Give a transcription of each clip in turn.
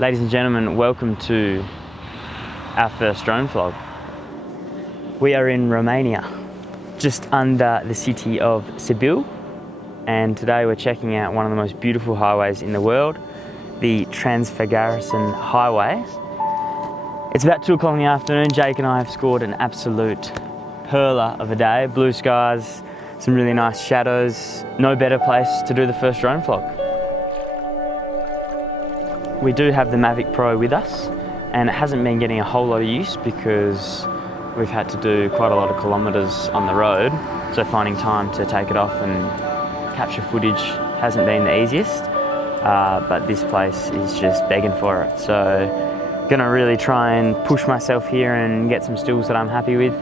Ladies and gentlemen, welcome to our first drone vlog. We are in Romania, just under the city of Sibiu, and today we're checking out one of the most beautiful highways in the world, the Transfagarasan Highway. It's about 2 o'clock in the afternoon. Jake and I have scored an absolute perler of a day. Blue skies, some really nice shadows. No better place to do the first drone vlog. We do have the Mavic Pro with us, and it hasn't been getting a whole lot of use because we've had to do quite a lot of kilometres on the road, so finding time to take it off and capture footage hasn't been the easiest, but this place is just begging for it. So gonna really try and push myself here and get some stills that I'm happy with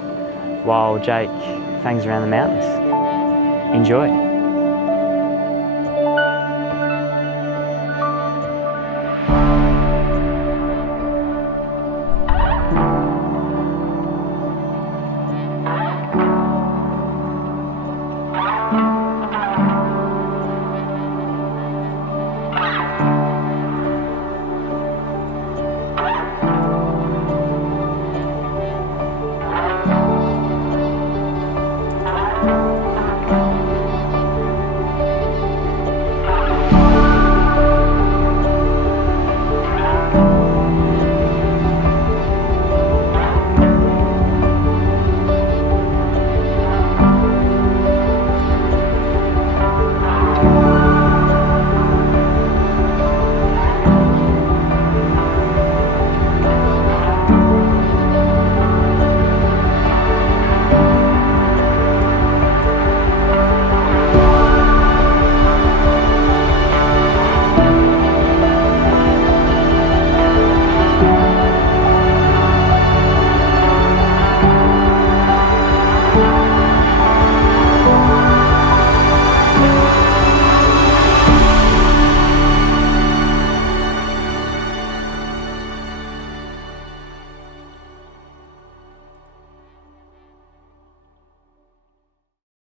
while Jake fangs around the mountains. Enjoy.